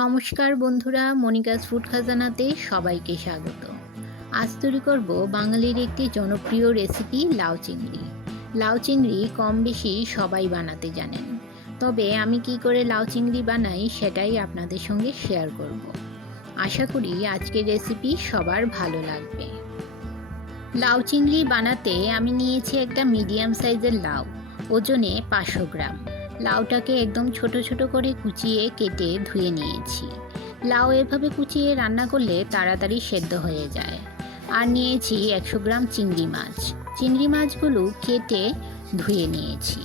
নমস্কার বন্ধুরা, Monica's food খাজানাতে সবাইকে স্বাগত। আজ তৈরি করব বাঙালির একটি জনপ্রিয় রেসিপি লাউ চিংড়ি। লাউ চিংড়ি কম বেশি সবাই বানাতে জানেন, তবে আমি কি করে লাউ চিংড়ি বানাই সেটাই আপনাদের সঙ্গে শেয়ার করব। আশা করি আজকের রেসিপি সবার ভালো লাগবে। লাউ চিংড়ি বানাতে আমি নিয়েছি একটা মিডিয়াম সাইজের লাউ, ওজনে 500 গ্রাম। লাউটাকে একদম ছোট ছোট করে কুচিয়ে কেটে ধুয়ে নিয়েছি। লাউ এভাবে কুচিয়ে রান্না করলে তাড়াতাড়ি সেদ্ধ হয়ে যায়। আর নিয়েছি 100 গ্রাম চিংড়ি মাছ। চিংড়ি মাছগুলো কেটে ধুয়ে নিয়েছি।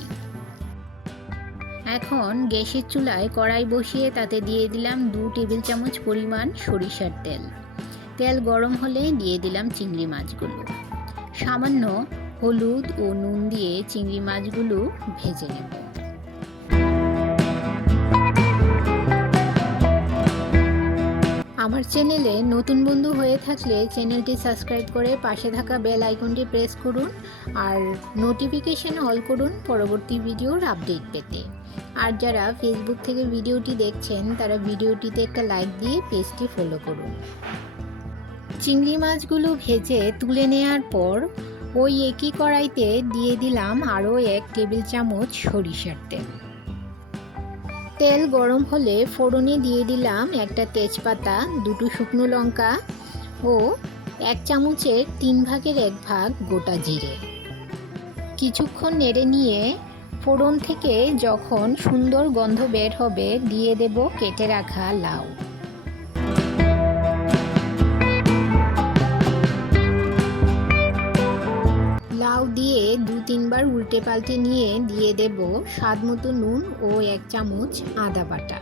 এখন গ্যাসের চুলায় কড়াই বসিয়ে তাতে দিয়ে দিলাম 2 টেবিল চামচ পরিমাণ সরিষার তেল। তেল গরম হলে দিয়ে দিলাম চিংড়ি মাছগুলো। সামান্য হলুদ ও নুন দিয়ে চিংড়ি মাছগুলো ভেজে নেব। আমার চ্যানেলে নতুন বন্ধু হয়ে থাকলে চ্যানেলটি সাবস্ক্রাইব করে পাশে থাকা বেল আইকনটি প্রেস করুন আর নোটিফিকেশন অল করুন পরবর্তী ভিডিওর আপডেট পেতে। আর যারা ফেসবুক থেকে ভিডিওটি দেখছেন তারা ভিডিওটিতে একটা লাইক দিয়ে পেজটি ফলো করুন। চিংড়ি মাছগুলো ভেজে তুলে নেওয়ার পর ওই একই কড়াইতে দিয়ে দিলাম আরও 1 টেবিল চামচ সরিষার তেল। তেল গরম হলে ফোড়নে দিয়ে দিলাম একটা তেজপাতা, 2টো শুকনো লঙ্কা ও 1 চামচের 3 ভাগের 1 ভাগ গোটা জিরে। কিছুক্ষণ নেড়ে নিয়ে ফোড়ন থেকে যখন সুন্দর গন্ধ বের হবে দিয়ে দেব কেটে রাখা লাউ। লাউ দিয়ে 2-3 বার উল্টে পাল্টে নিয়ে দিয়ে দেব স্বাদ মতো নুন ও 1 চামচ আদা বাটা।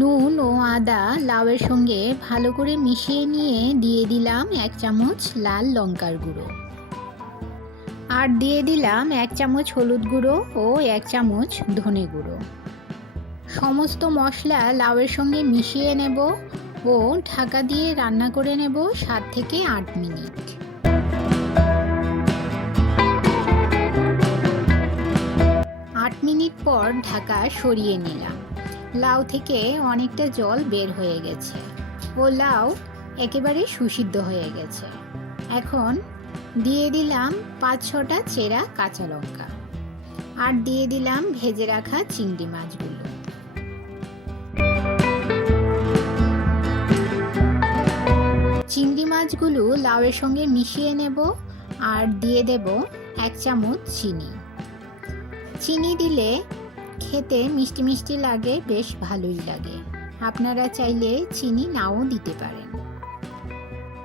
নুন ও আদা লাউয়ের সঙ্গে ভালো করে মিশিয়ে নিয়ে দিয়ে দিলাম 1 চামচ লাল লঙ্কার গুঁড়ো। আর দিয়ে দিলাম 1 চামচ হলুদ গুঁড়ো ও 1 চামচ ধনে গুঁড়ো। সমস্ত মশলা লাউয়ের সঙ্গে মিশিয়ে নেব ও ঢাকা দিয়ে রান্না করে নেব 7 থেকে 8 মিনিট। 8 মিনিট পর ঢাকা সরিয়ে নিলাম। লাউ থেকে অনেকটা জল বের হয়ে গেছে ও লাউ একেবারে সুসিদ্ধ হয়ে গেছে। এখন দিয়ে দিলাম 5-6টা চেরা কাঁচা লঙ্কা আর দিয়ে দিলাম ভেজে রাখা চিংড়ি মাছগুলো। চিংড়ি মাছগুলো লাউয়ের সঙ্গে মিশিয়ে নেব আর দিয়ে দেব 1 চামচ চিনি। চিনি দিলে খেতে মিষ্টি মিষ্টি লাগে, বেশ ভালোই লাগে। আপনারা চাইলে চিনি নাও দিতে পারেন।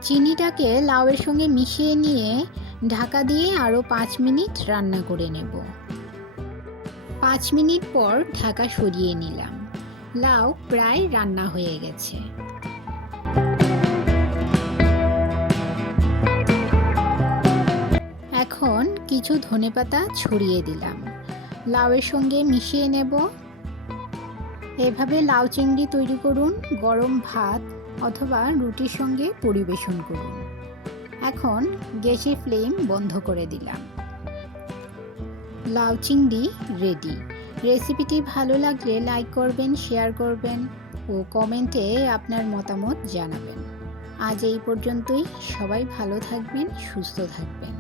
চিনিটাকে লাউয়ের সঙ্গে মিশিয়ে নিয়ে ঢাকা দিয়ে আরও 5 মিনিট রান্না করে নেব। 5 মিনিট পর ঢাকা সরিয়ে নিলাম। লাউ প্রায় রান্না হয়ে গেছে। এখন কিছু ধনেপাতা ছড়িয়ে দিলাম। লাউয়ের সঙ্গে মিশিয়ে নেব। এভাবে লাউ চিংড়ি তৈরি করুন, গরম ভাত অথবা রুটির সঙ্গে পরিবেশন করুন। এখন গ্যাসের ফ্লেম বন্ধ করে দিলাম। লাউ চিংড়ি রেডি। রেসিপিটি ভালো লাগলে লাইক করবেন, শেয়ার করবেন ও কমেন্টে আপনার মতামত জানাবেন। আজ এই পর্যন্তই। সবাই ভালো থাকবেন, সুস্থ থাকবেন।